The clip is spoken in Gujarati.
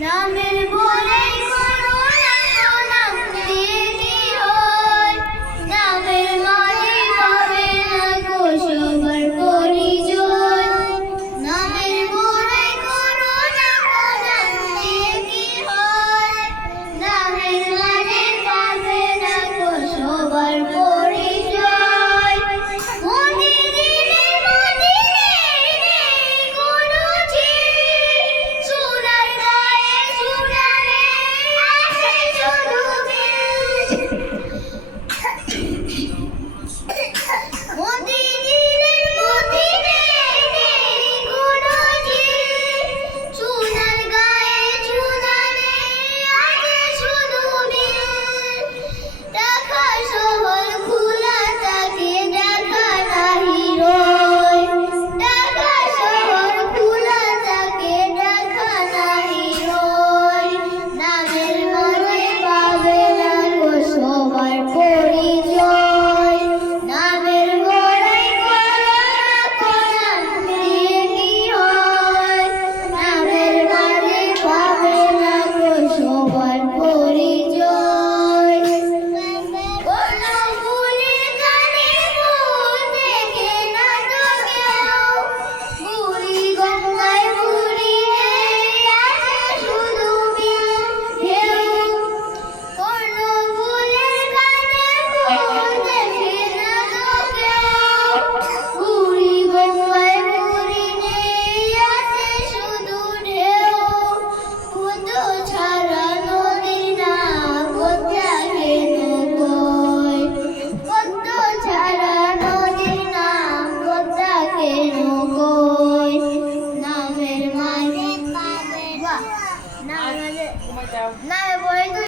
Now I'm ના. ના